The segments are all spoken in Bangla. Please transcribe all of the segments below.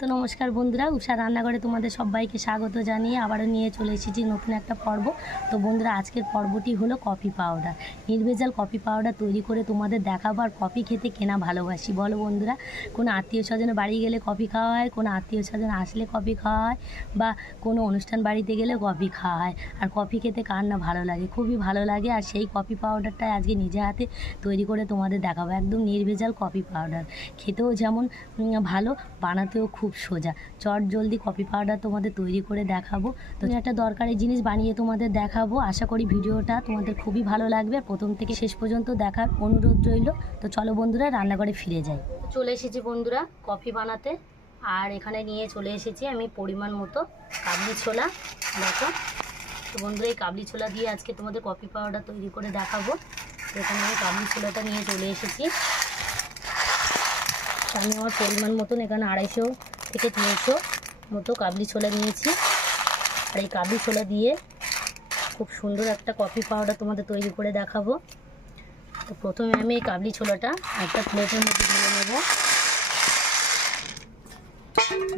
তো নমস্কার বন্ধুরা, উষা রান্নাঘরে তোমাদের সবাইকে স্বাগত জানিয়ে আবারও নিয়ে চলে এসেছি নতুন একটা পর্ব। তো বন্ধুরা, আজকের পর্বটি হলো কফি পাউডার। নির্ভেজাল কফি পাউডার তৈরি করে তোমাদের দেখাবো। আর কফি খেতে কেনা ভালোবাসি বলো বন্ধুরা? কোনো আত্মীয় স্বজনের বাড়ি গেলে কফি খাওয়া হয়, কোনো আত্মীয় স্বজন আসলে কফি খাওয়া হয়, বা কোনো অনুষ্ঠান বাড়িতে গেলে কফি খাওয়া হয়। আর কফি খেতে কার না ভালো লাগে, খুবই ভালো লাগে। আর সেই কফি পাউডারটাই আজকে নিজে হাতে তৈরি করে তোমাদের দেখাবো। একদম নির্ভেজাল কফি পাউডার, খেতেও যেমন ভালো, বানাতেও খুব সোজা। চট জলদি কফি পাউডার তোমাদের তৈরি করে দেখাবো। তো একটা দরকারি জিনিস বানিয়ে তোমাদের দেখাবো। আশা করি ভিডিওটা তোমাদের খুবই ভালো লাগবে। প্রথম থেকে শেষ পর্যন্ত দেখার অনুরোধ রইল। তো চলো বন্ধুরা, রান্নাঘরে ফিরে যাই। চলে এসেছি বন্ধুরা কফি বানাতে। আর এখানে নিয়ে চলে এসেছি আমি পরিমাণ মতো কাবলি ছোলা। দেখো তো বন্ধুরা, এই কাবলি ছোলা দিয়ে আজকে তোমাদের কফি পাউডার তৈরি করে দেখাবো। এখানে আমি কাবলি ছোলাটা নিয়ে চলে এসেছি। আমি আমার পরিমাণ মতন এখানে 250 থেকে 300 মতো কাবলি ছোলা নিয়েছি। আর এই কাবলি ছোলা দিয়ে খুব সুন্দর একটা কফি পাউডার তোমাদের তৈরি করে দেখাবো। তো প্রথমে আমি এই কাবলি ছোলাটা একটা প্লেটের মধ্যে ঢেলে নেব।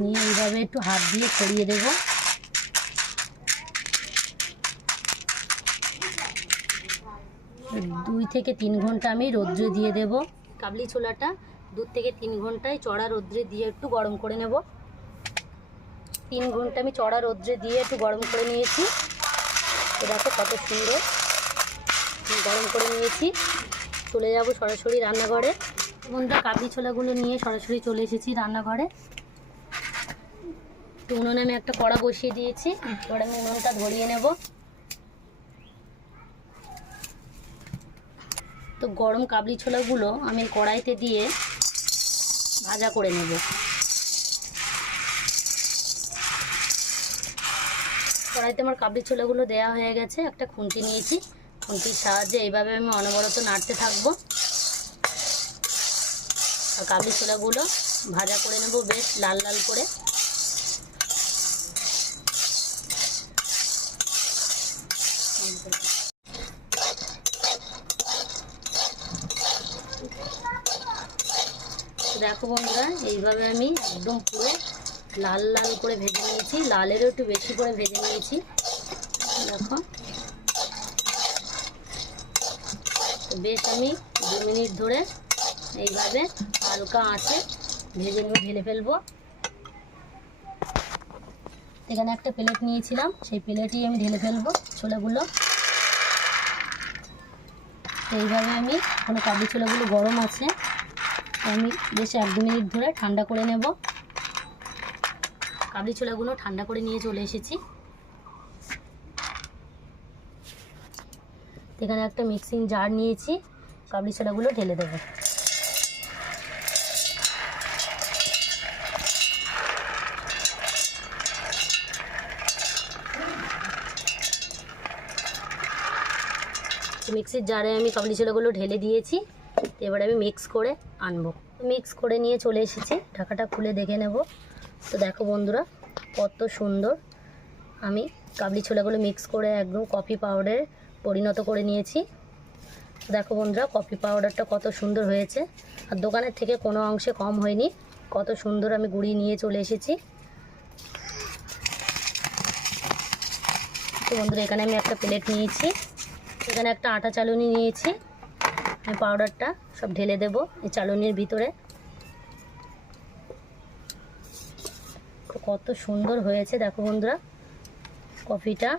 নিয়ে এইভাবে একটু হাত দিয়ে ছড়িয়ে দেব। দুই থেকে 3 ঘন্টা আমি রৌদ্রে দিয়ে দেব। কাবলি ছোলাটা 2 থেকে 3 ঘন্টায় চড়া রৌদ্রে দিয়ে একটু গরম করে নেব। 3 ঘন্টা আমি চড়া রৌদ্রে দিয়ে একটু গরম করে নিয়েছি। তো দেখো কত সুন্দর গরম করে নিয়েছি। চলে যাব সরাসরি রান্নাঘরে। বন্ধুরা, কাবলি ছোলাগুলো নিয়ে সরাসরি চলে এসেছি রান্নাঘরে। তো উনুনে আমি একটা কড়া বসিয়ে দিয়েছি। এবার আমি উনুনটা ধরিয়ে নেব। তো গরম কাবলি ছোলাগুলো আমি কড়াইতে দিয়ে ভাজা করে নেব। কড়াইতে আমার কাবলি ছোলাগুলো দেওয়া হয়ে গেছে। একটা খুন্তি নিয়েছি, খুন্তির সাহায্যে এইভাবে আমি অনবরত নাড়তে থাকবো। আর কাবলি ছোলাগুলো ভাজা করে নেব বেশ লাল লাল করে। দেখো বন্ধুরা, এইভাবে আমি একদম পুরো লাল লাল করে ভেজে নিয়েছি। লালেরও একটু বেশি করে ভেজে নিয়েছি। দেখো বেশ আমি 2 মিনিট ধরে এইভাবে হালকা আঁচে ভেজে নিয়ে ঢেলে ফেলবো। এখানে একটা প্লেট নিয়েছিলাম, সেই প্লেটেই আমি ঢেলে ফেলবো ছোলাগুলো। এইভাবে আমি কোনো কাবলি ছোলাগুলো গরম আছে, আমি বেশ 1-2 মিনিট ধরে ঠান্ডা করে নেব। কাবলি ছোলাগুলো ঠান্ডা করে নিয়ে চলে এসেছি। এখানে একটা মিক্সিং জার নিয়েছি, কাবলি ছোলাগুলো ঢেলে দেবো। মিক্সির জারে আমি কাবলি ছোলাগুলো ঢেলে দিয়েছি। এবার আমি মিক্স করে আনবো। মিক্স করে নিয়ে চলে এসেছি, ঢাকাটা খুলে দেখে নেব। তো দেখো বন্ধুরা, কত সুন্দর আমি কাবলি ছোলাগুলো মিক্স করে একদম কফি পাউডারে পরিণত করে নিয়েছি। দেখো বন্ধুরা, কফি পাউডারটা কত সুন্দর হয়েছে। আর দোকানের থেকে কোনো অংশে কম হয়নি। কত সুন্দর আমি গুঁড়িয়ে নিয়ে চলে এসেছি। তো বন্ধুরা, এখানে আমি একটা প্লেট নিয়েছি, এখানে একটা আটা চালুনি নিয়েছি। আমি পাউডারটা সব ঢেলে দেব এই চালুনির ভিতরে। তো কত সুন্দর হয়েছে দেখো বন্ধুরা, কফিটা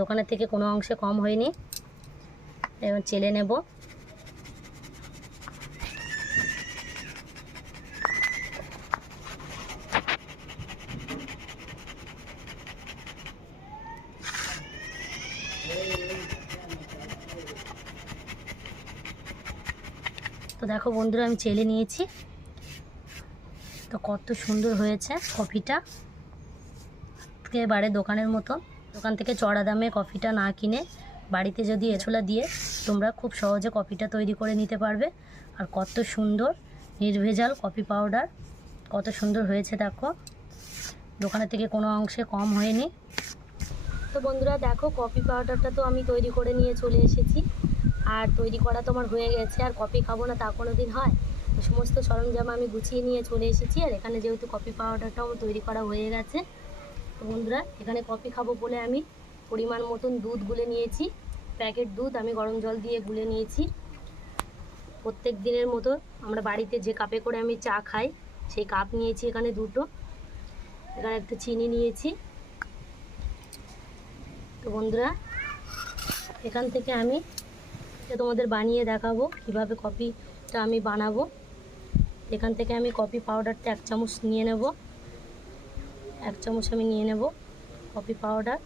দোকানের থেকে কোনো অংশে কম হয়নি। এবার চেলে নেব। তো দেখো বন্ধুরা, আমি চেলে নিয়েছি। তো কত সুন্দর হয়েছে কফিটা, একেবারে দোকানের মতো। দোকান থেকে চড়া দামে কফিটা না কিনে বাড়িতে যদি ছোলা দিয়ে তোমরা খুব সহজে কফিটা তৈরি করে নিতে পারবে। আর কত সুন্দর নির্ভেজাল কফি পাউডার, কত সুন্দর হয়েছে দেখো, দোকানের থেকে কোনো অংশে কম হয়নি। তো বন্ধুরা দেখো, কফি পাউডারটা তো আমি তৈরি করে নিয়ে চলে এসেছি। আর তৈরি করা তো আমার হয়ে গেছে। আর কফি খাবো না তা কোনো দিন হয়? সমস্ত সরঞ্জাম আমি গুছিয়ে নিয়ে চলে এসেছি। আর এখানে যেহেতু কফি পাউডারটাও তৈরি করা হয়ে গেছে, তো বন্ধুরা এখানে কফি খাবো বলে আমি পরিমাণ মতন দুধ গুলে নিয়েছি। প্যাকেট দুধ আমি গরম জল দিয়ে গুলে নিয়েছি। প্রত্যেক দিনের মতো আমরা বাড়িতে যে কাপে করে আমি চা খাই সেই কাপ নিয়েছি এখানে দুটো। এখানে একটু চিনি নিয়েছি। তো বন্ধুরা এখান থেকে আমি তোমাদের বানিয়ে দেখাবো কিভাবে কফিটা আমি বানাবো। এখান থেকে আমি কফি পাউডারটা 1 চামচ নিয়ে নেব। 1 চামচ আমি নিয়ে নেব কফি পাউডার।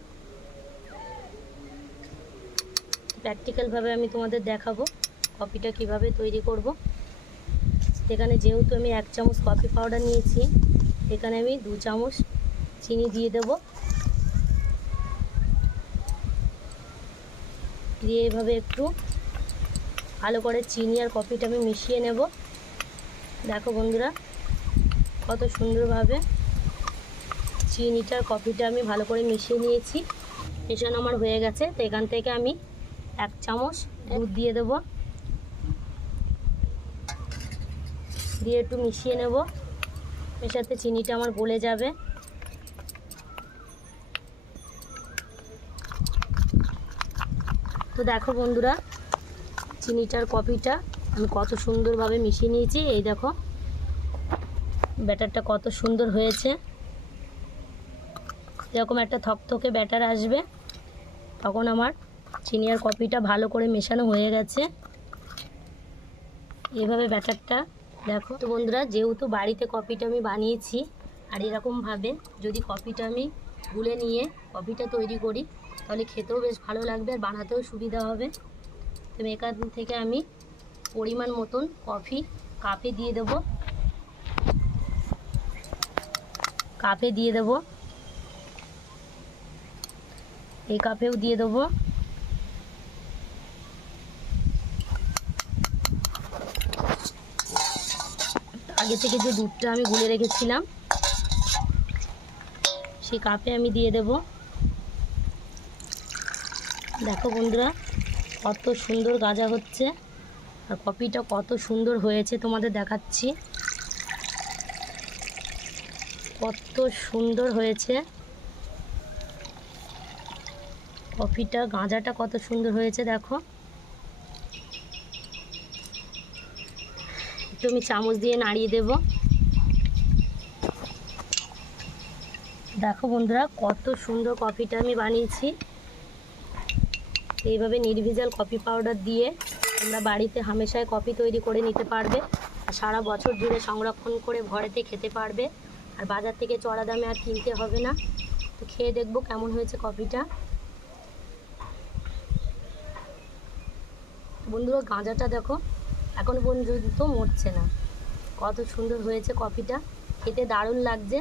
প্র্যাকটিক্যালভাবে আমি তোমাদের দেখাবো কফিটা কিভাবে তৈরি করব। এখানে যেহেতু আমি 1 চামচ কফি পাউডার নিয়েছি, এখানে আমি 2 চামচ চিনি দিয়ে দেব। দিয়ে এভাবে একটু ভালো করে চিনি আর কফিটা আমি মিশিয়ে নেব। দেখো বন্ধুরা কত সুন্দরভাবে চিনিটা আর কফিটা আমি ভালো করে মিশিয়ে নিয়েছি। মেশানো আমার হয়ে গেছে। তো এখান থেকে আমি 1 চামচ দুধ দিয়ে দেব, দিয়ে একটু মিশিয়ে নেব। এর সাথে চিনিটা আমার গলে যাবে। তো দেখো বন্ধুরা চিনিটার কফিটা আমি কত সুন্দরভাবে মিশিয়ে নিয়েছি। এই দেখো ব্যাটারটা কত সুন্দর হয়েছে। এরকম একটা থকথকে ব্যাটার আসবে তখন আমার চিনি আর কফিটা ভালো করে মেশানো হয়ে গেছে। এভাবে ব্যাটারটা দেখো। তো বন্ধুরা যেহেতু বাড়িতে কফিটা আমি বানিয়েছি, আর এরকমভাবে যদি কফিটা আমি গুলে নিয়ে কফিটা তৈরি করি তাহলে খেতেও বেশ ভালো লাগবে আর বানাতেও সুবিধা হবে। তো এখান থেকে আমি পরিমাণ মতন কফি কাপে দিয়ে দেব। কাপে দিয়ে দেব, এই কাপেও দিয়ে দেবো। আগে থেকে যে দুধটা আমি গুলে রেখেছিলাম সেই কাপে আমি দিয়ে দেব। দেখো বন্ধুরা কত সুন্দর গাজা হচ্ছে আর কফিটা কত সুন্দর হয়েছে তোমাদের দেখাচ্ছি। কত সুন্দর হয়েছে কফিটা, গাঁজাটা কত সুন্দর হয়েছে দেখো। একটু আমি চামচ দিয়ে নাড়িয়ে দেব। দেখো বন্ধুরা কত সুন্দর কফিটা আমি বানিয়েছি। এইভাবে নির্ভেজাল কফি পাউডার দিয়ে তোমরা বাড়িতে হামেশাই কফি তৈরি করে নিতে পারবে আর সারা বছর জুড়ে সংরক্ষণ করে ঘরেতে খেতে পারবে। আর বাজার থেকে চড়া দামে আর কিনতে হবে না। তো খেয়ে দেখবো কেমন হয়েছে কফিটা। বন্ধুরা গাঁজাটা দেখো এখন পর্যন্ত মরছে না। কত সুন্দর হয়েছে কফিটা, খেতে দারুণ লাগছে।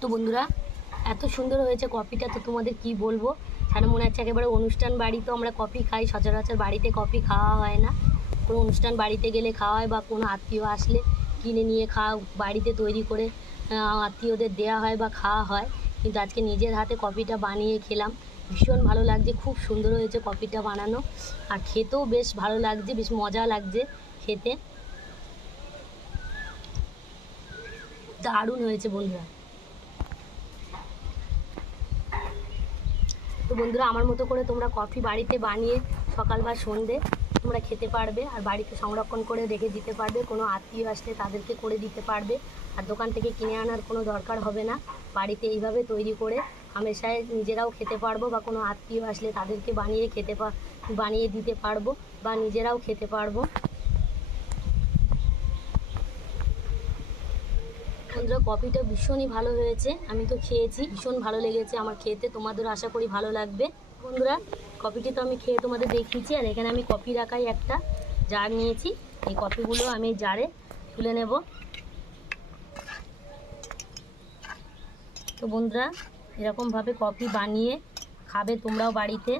তো বন্ধুরা এত সুন্দর হয়েছে কফিটা, তো তোমাদের কি বলবো। যেন মনে হচ্ছে একেবারে অনুষ্ঠান বাড়ি। তো আমরা কফি খাই সচরাচর, বাড়িতে কফি খাওয়া হয় না। কোনো অনুষ্ঠান বাড়িতে গেলে খাওয়া হয় বা কোনো আত্মীয় আসলে কিনে নিয়ে খাওয়া, বাড়িতে তৈরি করে আত্মীয়দের দেওয়া হয় বা খাওয়া হয়। কিন্তু আজকে নিজের হাতে কফিটা বানিয়ে খেলাম, ভীষণ ভালো লাগছে। খুব সুন্দর হয়েছে কফিটা বানানো আর খেতেও বেশ ভালো লাগছে, বেশ মজা লাগছে খেতে। দারুণ হয়েছে বন্ধুরা। তো বন্ধুরা আমার মতো করে তোমরা কফি বাড়িতে বানিয়ে সকাল বা সন্ধে তোমরা খেতে পারবে আর বাড়িতে সংরক্ষণ করে রেখে দিতে পারবে। কোনো আত্মীয় আসলে তাদেরকে করে দিতে পারবে আর দোকান থেকে কিনে আনার কোনো দরকার হবে না। বাড়িতে এইভাবে তৈরি করে হামেশায় নিজেরাও খেতে পারবো বা কোনো আত্মীয় আসলে তাদেরকে বানিয়ে দিতে পারবো বা নিজেরাও খেতে পারবো। বন্ধুরা কফিটা ভীষণই ভালো হয়েছে, আমি তো খেয়েছি, ভীষণ ভালো লেগেছে আমার খেতে। তোমাদের আশা করি ভালো লাগবে। বন্ধুরা কফিটি তো আমি খেয়ে তোমাদের দেখিয়েছি। আর এখানে আমি কফি রাখাই একটা জার নিয়েছি। এই কফিগুলো আমি জারে তুলে নেব। তো বন্ধুরা এরকমভাবে কফি বানিয়ে খাবে তোমরাও বাড়িতে।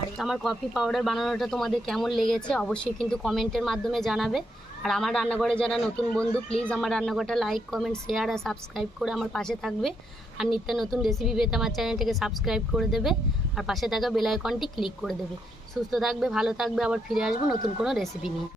আর আমার কফি পাউডার বানানোটা তোমাদের কেমন লেগেছে অবশ্যই কিন্তু কমেন্টের মাধ্যমে জানাবে। আর আমার রান্নাঘরে যারা নতুন বন্ধু প্লিজ আমার রান্নাঘরটা লাইক কমেন্ট শেয়ার আর সাবস্ক্রাইব করে আমার পাশে থাকবে। আর নিত্য নতুন রেসিপি পেতে আমার চ্যানেলটাকে সাবস্ক্রাইব করে দেবে আর পাশে থাকা বেল আইকনটি ক্লিক করে দেবে। সুস্থ থাকবে, ভালো থাকবে, আবার ফিরে আসবো নতুন কোনো রেসিপি নিয়ে।